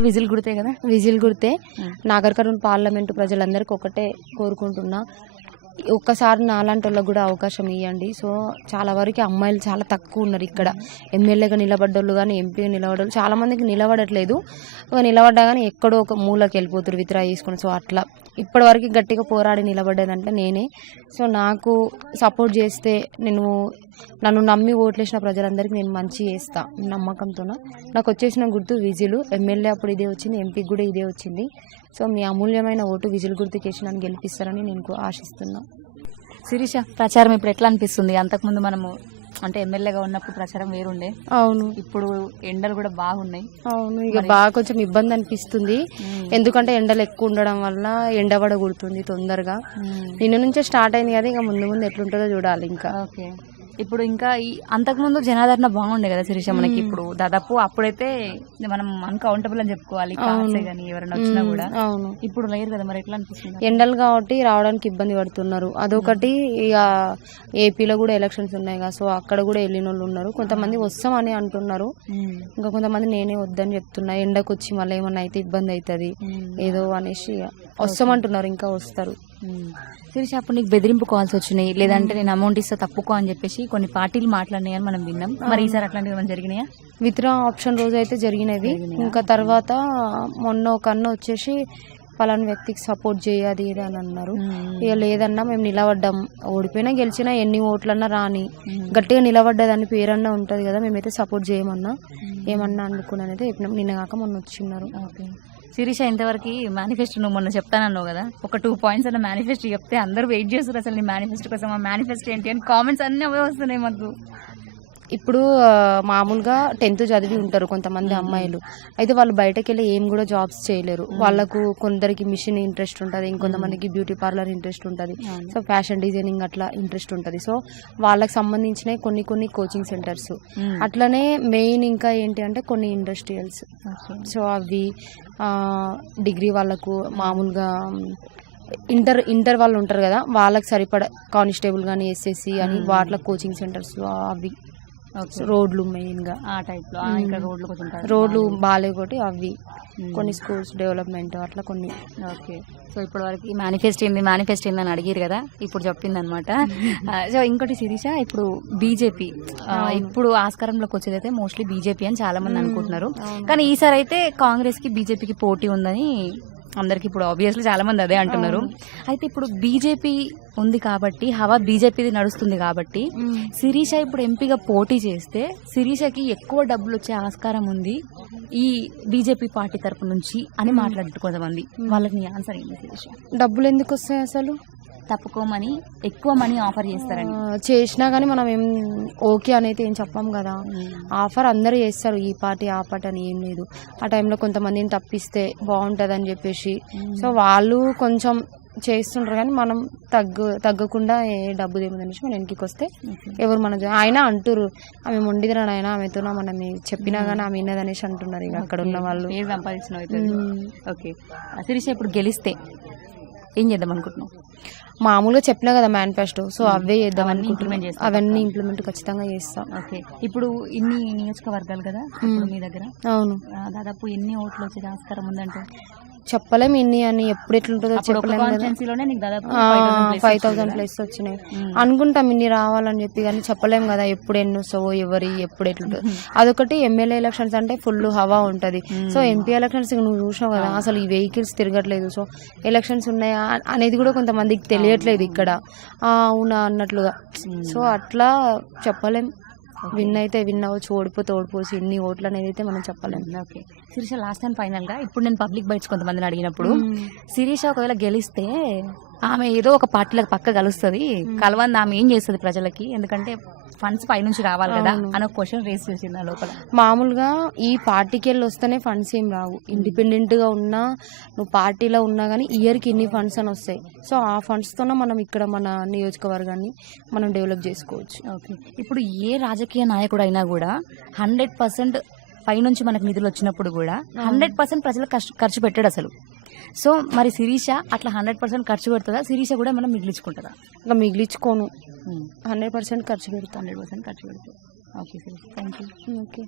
Whistle గుర్తే కదా, whistle గుర్తే. నాగర్ కర్నూలు పార్లమెంటు ప్రజలందరికీ ఒకటే కోరుకుంటున్నా, ఒక్కసారి నాలాంటి వాళ్ళకి కూడా అవకాశం ఇవ్వండి. సో చాలా వరకు అమ్మాయిలు చాలా తక్కువ ఉన్నారు ఇక్కడ. ఎమ్మెల్యేగా నిలబడ్డోళ్ళు కానీ ఎంపీగా నిలబడ్డోళ్ళు చాలా మందికి నిలబడట్లేదు. నిలబడ్డా కానీ ఎక్కడో ఒక మూలకి వెళ్ళిపోతారు విత్డ్రా చేసుకుని. సో అట్లా ఇప్పటివరకు గట్టిగా పోరాడి నిలబడ్డదంటే నేనే. సో నాకు సపోర్ట్ చేస్తే నన్ను నమ్మి ఓట్లేసిన ప్రజలందరికీ నేను మంచి చేస్తా నమ్మకంతో. నాకు వచ్చేసిన గుర్తు విజిల్. ఎమ్మెల్యే అప్పుడు ఇదే వచ్చింది, ఎంపీకి కూడా ఇదే వచ్చింది. సో మీ అమూల్యమైన ఓటు విజిల్ గుర్తుకేసి నన్ను గెలిపిస్తారని నేను ఆశిస్తున్నా. శిరీష, ప్రచారం ఇప్పుడు ఎట్లా అనిపిస్తుంది? అంతకుముందు మనము అంటే ఎమ్మెల్యేగా ఉన్నప్పుడు ప్రచారం వేరుండే. అవును, ఇప్పుడు ఎండలు కూడా బాగున్నాయి. అవును, ఇక బాగా కొంచెం ఇబ్బంది అనిపిస్తుంది. ఎందుకంటే ఎండలు ఎక్కువ ఉండడం వల్ల ఎండబడ కుడుతుంది తొందరగా. నిన్న నుంచే స్టార్ట్ అయింది కదా, ఇక ముందు ముందు ఎట్లుంటుందో చూడాలి. ఇంకా ఓకే, ఇప్పుడు ఇంకా అంతకుముందు జనాదరణ బాగుండే కదా శిరీష మనకి. ఇప్పుడు దాదాపు అప్పుడైతే మనం అన్కౌంటబుల్ అని చెప్పుకోవాలి కానీ ఎవరైనా వచ్చినా కూడా. అవును, ఇప్పుడు లేరు కదా, మరి ఎట్లా అనిపిస్తుంది? ఎండలు కాబట్టి రావడానికి ఇబ్బంది పడుతున్నారు. అదొకటి. ఇక ఏపీలో కూడా ఎలక్షన్స్ ఉన్నాయి కదా, సో అక్కడ కూడా వెళ్ళిన వాళ్ళు ఉన్నారు. కొంతమంది వస్తామని అంటున్నారు, ఇంకా కొంతమంది నేనే వద్దని చెప్తున్నా. ఎండకు వచ్చి మళ్ళీ ఏమన్నా అయితే ఇబ్బంది అవుతుంది ఏదో అనేసి వస్తామంటున్నారు. ఇంకా వస్తారు. శిరీష, అప్పుడు నీకు బెదిరింపు కాల్స్ వచ్చినాయి, లేదంటే నేను అమౌంట్ ఇస్తా తప్పుకో అని చెప్పేసి కొన్ని పార్టీలు మాట్లాడినాయని మనం విన్నాం. మరి ఈసారి అట్లాంటివి ఏమైనా జరిగినాయా? విత్డ్రా ఆప్షన్ రోజు అయితే జరిగినవి. ఇంకా తర్వాత మొన్న ఒక అన్న వచ్చేసి పలానా వ్యక్తికి సపోర్ట్ చేయాలి ఇది అని అన్నారు. ఇక లేదన్నా మేము నిలబడ్డాం, ఓడిపోయినా గెలిచినా ఎన్ని ఓట్లన్నా రాని, గట్టిగా నిలబడ్డదని పేరన్నా ఉంటుంది కదా, మేమైతే సపోర్ట్ చేయమన్నా ఏమన్నా అనుకున్నాను అయితే చెప్పినాం. నిన్న కాక మొన్న వచ్చిన్నారు. ఓకే శిరీష, ఇంతవరకు మేనిఫెస్టో నువ్వు మొన్న చెప్తానన్నావు కదా, ఒక 2 పాయింట్స్ అన్న మేనిఫెస్టో చెప్తే అందరూ వెయిట్ చేస్తారు అసలు నీ మేనిఫెస్టో కోసం. ఆ మేనిఫెస్టో ఏంటి అని కామెంట్స్ అన్నీ అవే వస్తున్నాయి మాకు. ఇప్పుడు మామూలుగా 10th చదివి ఉంటారు కొంతమంది అమ్మాయిలు, అయితే వాళ్ళు బయటకు వెళ్ళి ఏం కూడా జాబ్స్ చేయలేరు. వాళ్ళకు కొందరికి మిషన్ ఇంట్రెస్ట్ ఉంటుంది, ఇంకొంతమందికి బ్యూటీ పార్లర్ ఇంట్రెస్ట్ ఉంటుంది, సో ఫ్యాషన్ డిజైనింగ్ అట్లా ఇంట్రెస్ట్ ఉంటుంది. సో వాళ్ళకి సంబంధించిన కొన్ని కోచింగ్ సెంటర్స్, అట్లనే మెయిన్ ఇంకా ఏంటి అంటే కొన్ని ఇండస్ట్రియల్స్. సో అవి డిగ్రీ వాళ్ళకు మామూలుగా ఇంటర్ వాళ్ళు ఉంటారు కదా, వాళ్ళకి సరిపడ కానిస్టేబుల్ కానీ ఎస్ఎస్సి అని వాటిలో కోచింగ్ సెంటర్స్ అవి. రోడ్లు మెయిన్ గా ఆ టైప్ లో, ఇంకా రోడ్లు బాగాలేకోటి అవి కొన్ని స్కూల్స్ డెవలప్మెంట్ అట్లా కొన్ని. ఓకే, సో ఇప్పటి వరకు మేనిఫెస్టో ఏంది అని అడిగారు కదా, ఇప్పుడు చెప్పింది అనమాట. సో ఇంకోటి శిరీష, ఇప్పుడు బీజేపీ ఇప్పుడు ఆస్కారంలోకి వచ్చేది అయితే మోస్ట్లీ బీజేపీ అని చాలా మంది అనుకుంటున్నారు. కానీ ఈసారి అయితే కాంగ్రెస్ కి బీజేపీకి పోటీ ఉందని అందరికి ఇప్పుడు ఆబ్వియస్లీ చాలా మంది అదే అంటున్నారు. అయితే ఇప్పుడు బీజేపీ ఉంది కాబట్టి, హవా బీజేపీది నడుస్తుంది కాబట్టి, శిరీష ఇప్పుడు ఎంపీగా పోటీ చేస్తే శిరీషకి ఎక్కువ డబ్బులు వచ్చే ఆస్కారం ఉంది ఈ బీజేపీ పార్టీ తరపు నుంచి అని మాట్లాడుతూ కొంతమంది. వాళ్ళకి నీ ఆన్సర్ ఏంటి శిరీష? డబ్బులు ఎందుకు వస్తాయి అసలు? తప్పుకోమని ఎక్కువ మనీ ఆఫర్ చేస్తారని. చేసినా కానీ మనం ఏం ఓకే అనేది ఏం చెప్పాం కదా. ఆఫర్ అందరూ చేస్తారు, ఈ పార్టీ ఆ పార్టీ అని ఏం లేదు. ఆ టైంలో కొంతమందిని తప్పిస్తే బాగుంటుంది అని చెప్పేసి సో వాళ్ళు కొంచెం చేస్తుంటారు. కానీ మనం తగ్గకుండా ఏ డబ్బు దేమనేసి మన ఇంటికి వస్తే ఎవరు మన ఆయన అంటారు ఆమె మొండిదిరా ఆయన, ఆమెతో మనం చెప్పినా కానీ ఆమె విన్నదనేసి అంటున్నారు ఇక అక్కడ ఉన్న వాళ్ళు. సంపాదించిన. ఓకే శిరీష, ఇప్పుడు గెలిస్తే ఏం చేద్దాం అనుకుంటున్నావు? మామూలుగా చెప్పినా కదా మేనిఫెస్టో, సో అవే చేద్దాం అనుకుంటున్నాం. అవన్నీ ఇంప్లిమెంట్ ఖచ్చితంగా చేస్తాం. ఓకే, ఇప్పుడు ఇన్ని నియోజకవర్గాలు కదా మీ దగ్గర. అవును, దాదాపు ఎన్ని ఓట్లు వచ్చే ఆస్కారం ఉందంటే చెప్పలేము ఎన్ని అని, ఎప్పుడు ఎట్లుంటుందో చెప్పలేము కదా. 5,000+ వచ్చినాయి అనుకుంటాం ఇన్ని రావాలని చెప్పి, కానీ చెప్పలేము కదా ఎప్పుడు ఎన్ని వస్తావో ఎప్పుడు ఎట్లుంటుందో. అదొకటి. ఎమ్మెల్యే ఎలక్షన్స్ అంటే ఫుల్ హవా ఉంటుంది. సో ఎంపీ ఎలక్షన్స్ నువ్వు చూసినావు కదా, అసలు ఈ వెహికల్స్ తిరగట్లేదు. సో ఎలక్షన్స్ ఉన్నాయా అనేది కూడా కొంతమందికి తెలియట్లేదు ఇక్కడ, అవునా అన్నట్లుగా. సో అట్లా చెప్పలేం. విన్ అయితే విన్ అవ్వచ్చు, ఓడిపోతే ఓడిపోవచ్చు. ఎన్ని ఓట్లు అనేది అయితే మనం చెప్పలేము. Okay Shirisha, last time final గా ఇప్పుడు నేను పబ్లిక్ బైట్స్ కొంతమందిని అడిగినప్పుడు శిరీష ఒకవేళ గెలిస్తే ఆమె ఏదో ఒక పార్టీలకు పక్క కలుస్తుంది, కలవంది ఆమె ఏం చేస్తుంది ప్రజలకి, ఎందుకంటే ఫండ్స్ పై నుంచి రావాలి కదా అని ఒక క్వశ్చన్ రేస్ చేసింది ఆ లోపల. మామూలుగా ఈ పార్టీకి వెళ్ళి వస్తేనే ఫండ్స్ ఏం రావు. ఇండిపెండెంట్ గా ఉన్నా నువ్వు పార్టీలో ఉన్నా కానీ ఇయర్కి ఇన్ని ఫండ్స్ అని వస్తాయి. సో ఆ ఫండ్స్ తోనే మనం ఇక్కడ మన నియోజకవర్గాన్ని మనం డెవలప్ చేసుకోవచ్చు. ఓకే, ఇప్పుడు ఏ రాజకీయ నాయకుడు అయినా కూడా 100% పై నుంచి మనకు నిధులు వచ్చినప్పుడు కూడా 100% ప్రజలకు ఖర్చు పెట్టాడు అసలు. సో మరి శిరీష అట్లా 100% ఖర్చు పెడుతుందా? శిరీష కూడా మనం మిగిలించుకుంటుందా? ఇంకా మిగిలించుకోను, 100% ఖర్చు పెడతా. 100% ఖర్చు పెడతా. Okay sir, thank you. Okay.